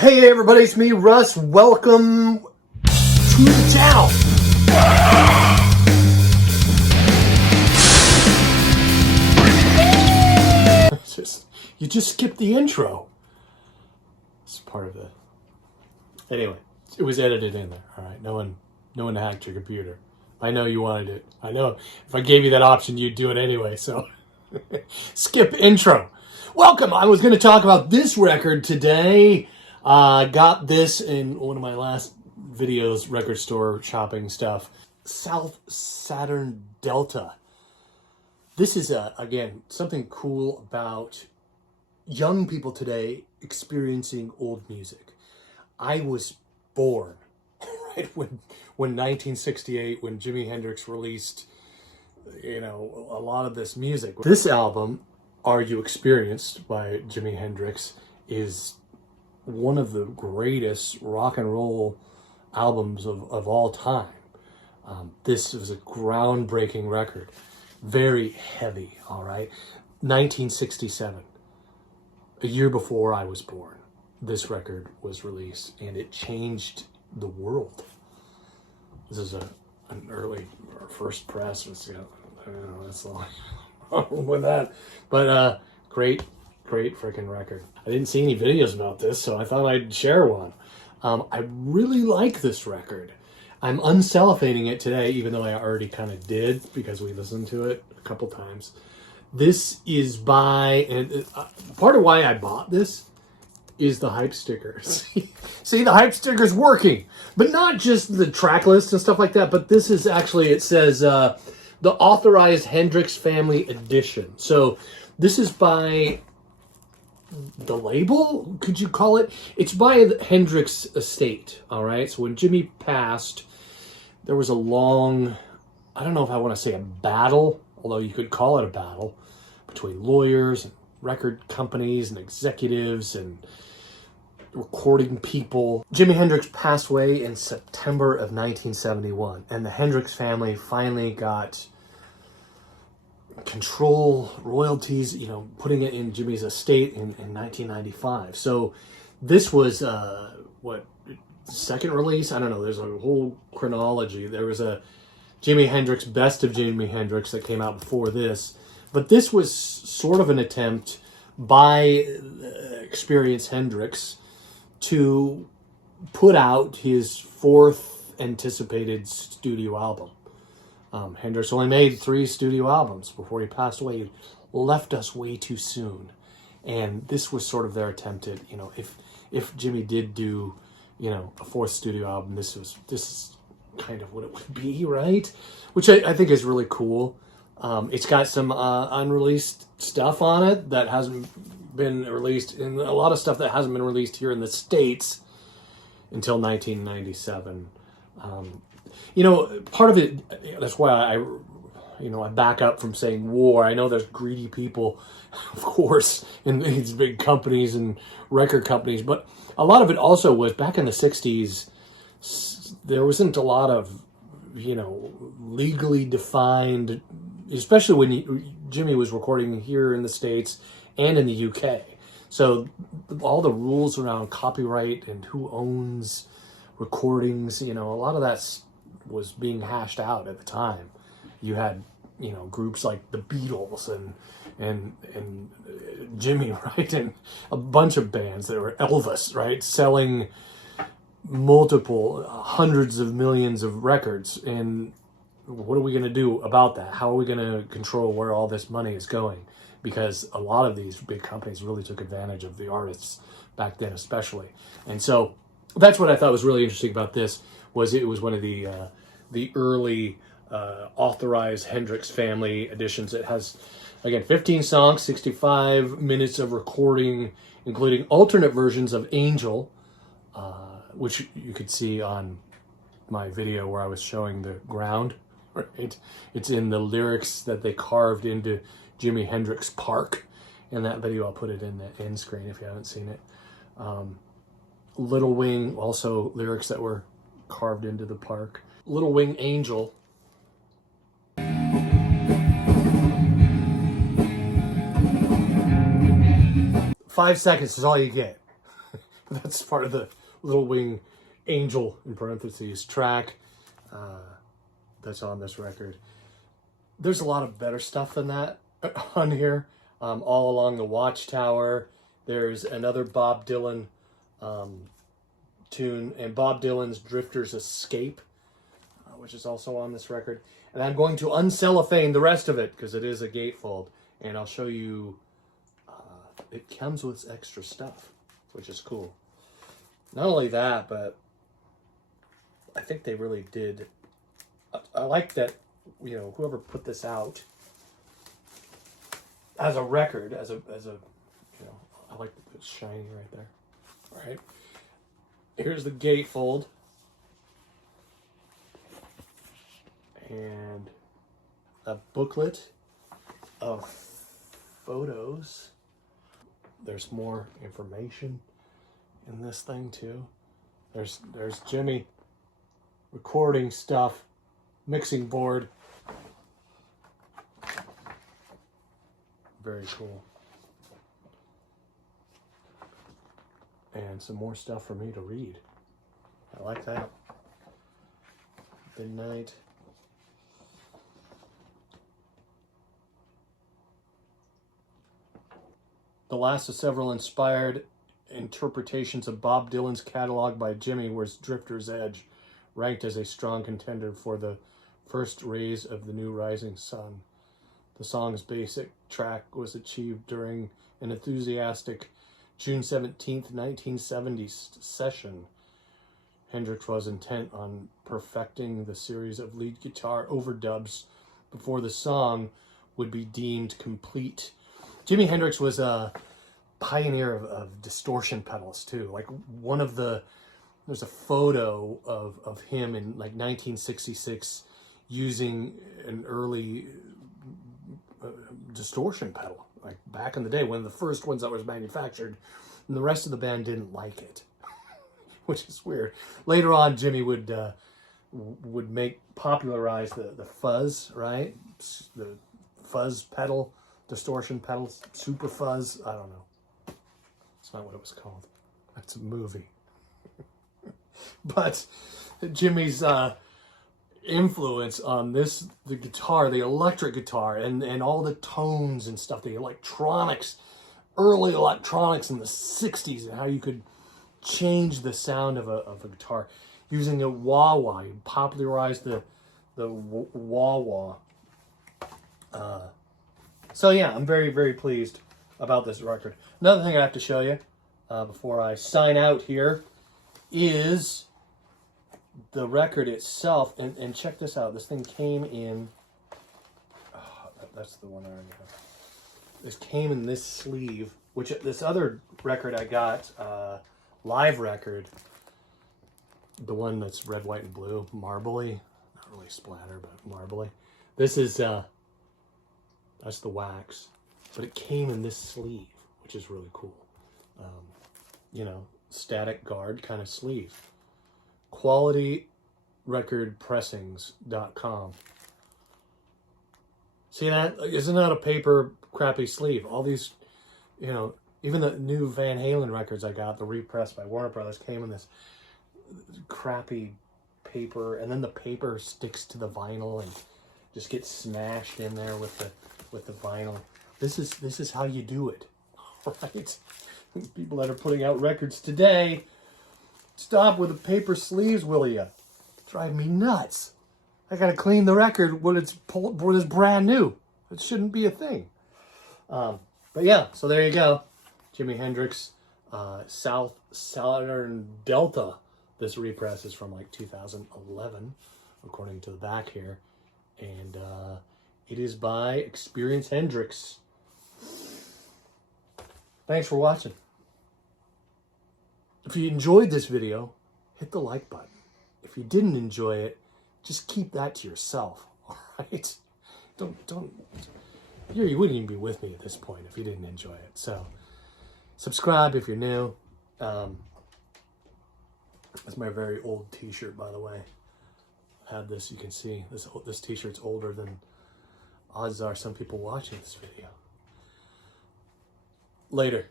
Hey everybody, it's me, Russ. Welcome to the channel. You just skipped the intro. It's part of the... Anyway, it was edited in there, all right? No one hacked your computer. I know you wanted it. I know if I gave you that option, you'd do it anyway, so... Skip intro. Welcome. I was going to talk about this record today. I got this in one of my last videos, record store shopping stuff. Saturn Delta. This is, again, something cool about young people today experiencing old music. I was born right when 1968, when Jimi Hendrix released, you know, a lot of this music. This album, Are You Experienced by Jimi Hendrix, is one of the greatest rock and roll albums of all time. This was a groundbreaking record. Very heavy, all right? 1967, a year before I was born, this record was released, and it changed the world. This is an early, first press. Was, you know, I don't know, that's all with that. But great freaking record. I didn't see any videos about this, so I thought I'd share one. I really like this record. I'm uncellophaning it today, even though I already kind of did, because we listened to it a couple times. This is by, and part of why I bought this is the hype stickers. See, the hype stickers working, but not just the track list and stuff like that, but this is actually, it says, the authorized Hendrix family edition. So this is by the label, could you call it? It's by the Hendrix estate, all right? So when Jimi passed, there was a long, I don't know if I want to say a battle, although you could call it a battle, between lawyers and record companies and executives and recording people. Jimi Hendrix passed away in September of 1971, and the Hendrix family finally got control, royalties, you know, putting it in Jimi's estate in 1995. So this was, second release? I don't know, there's a whole chronology. There was a Jimi Hendrix, Best of Jimi Hendrix that came out before this. But this was sort of an attempt by Experience Hendrix to put out his fourth anticipated studio album. Hendrix only made 3 studio albums before he passed away. He left us way too soon. And this was sort of their attempt at, you know, if Jimi did do, you know, a 4th studio album, this is kind of what it would be, right? Which I think is really cool. It's got some unreleased stuff on it that hasn't been released, and a lot of stuff that hasn't been released here in the States until 1997. You know, part of it, that's why I back up from saying war. I know there's greedy people, of course, in these big companies and record companies, but a lot of it also was back in the 60s, there wasn't a lot of, you know, legally defined, especially when Jimi was recording here in the States and in the UK. So all the rules around copyright and who owns recordings, you know, a lot of that was being hashed out at the time. You had, you know, groups like the Beatles and Jimi, right? And a bunch of bands that were Elvis, right? Selling multiple hundreds of millions of records. And what are we going to do about that? How are we going to control where all this money is going? Because a lot of these big companies really took advantage of the artists back then, especially. And so that's what I thought was really interesting about this, was it was one of the early authorized Hendrix family editions. It has, again, 15 songs, 65 minutes of recording, including alternate versions of Angel, which you could see on my video where I was showing the ground, right? It's in the lyrics that they carved into Jimi Hendrix Park. In that video, I'll put it in the end screen if you haven't seen it. Little Wing, also lyrics that were carved into the park. Little Wing Angel. 5 seconds is all you get. That's part of the Little Wing Angel, in parentheses, track that's on this record. There's a lot of better stuff than that on here. All Along the Watchtower. There's another Bob Dylan tune, and Bob Dylan's Drifter's Escape, which is also on this record. And I'm going to Uncellophaneing the rest of it, because it is a gatefold. And I'll show you, it comes with extra stuff, which is cool. Not only that, but I think they really did. I like that, you know, whoever put this out as a record, as a, you know, I like that it's shiny right there. All right. Here's the gatefold. And a booklet of photos. There's more information in this thing too. There's Jimi recording stuff, mixing board. Very cool. And some more stuff for me to read. I like that. Midnight. The last of several inspired interpretations of Bob Dylan's catalog by Jimi was Drifter's Edge, ranked as a strong contender for the first rays of the new rising sun. The song's basic track was achieved during an enthusiastic June 17th, 1970 session. Hendrix was intent on perfecting the series of lead guitar overdubs before the song would be deemed complete. Jimi Hendrix was a pioneer of distortion pedals too. Like there's a photo of him in like 1966 using an early distortion pedal, like back in the day, one of the first ones that was manufactured, and the rest of the band didn't like it, which is weird. Later on, Jimi would popularize the fuzz, right? The fuzz pedal. Distortion pedals, super fuzz, I don't know. It's not what it was called. That's a movie. But Jimi's influence on the guitar, the electric guitar, and all the tones and stuff, the electronics, early electronics in the 60s, and how you could change the sound of a guitar using a wah-wah. You popularized the wah-wah. So yeah, I'm very, very pleased about this record. Another thing I have to show you before I sign out here is the record itself. And check this out. This thing came in... that's the one I already have. This came in this sleeve, which this other record I got, live record, the one that's red, white, and blue, marbly. Not really splatter, but marbly. This is... that's the wax, but it came in this sleeve, which is really cool. You know, static guard kind of sleeve. QualityRecordPressings.com. See that? Isn't that a paper crappy sleeve? All these, you know, even the new Van Halen records I got, the repress by Warner Brothers, came in this crappy paper, and then the paper sticks to the vinyl and just gets smashed in there with the vinyl. This is how you do it, right? People that are putting out records today, stop with the paper sleeves, will ya? Drive me nuts. I gotta clean the record when it's brand new. It shouldn't be a thing. But yeah, so there you go. Jimi Hendrix, South Saturn Delta. This repress is from like 2011, according to the back here, and it is by Experience Hendrix. Thanks for watching. If you enjoyed this video, hit the like button. If you didn't enjoy it, just keep that to yourself, all right? Don't. You wouldn't even be with me at this point if you didn't enjoy it. So, subscribe if you're new. That's my very old T-shirt, by the way. I had this. You can see this T-shirt's older than odds are some people watching this video. Later.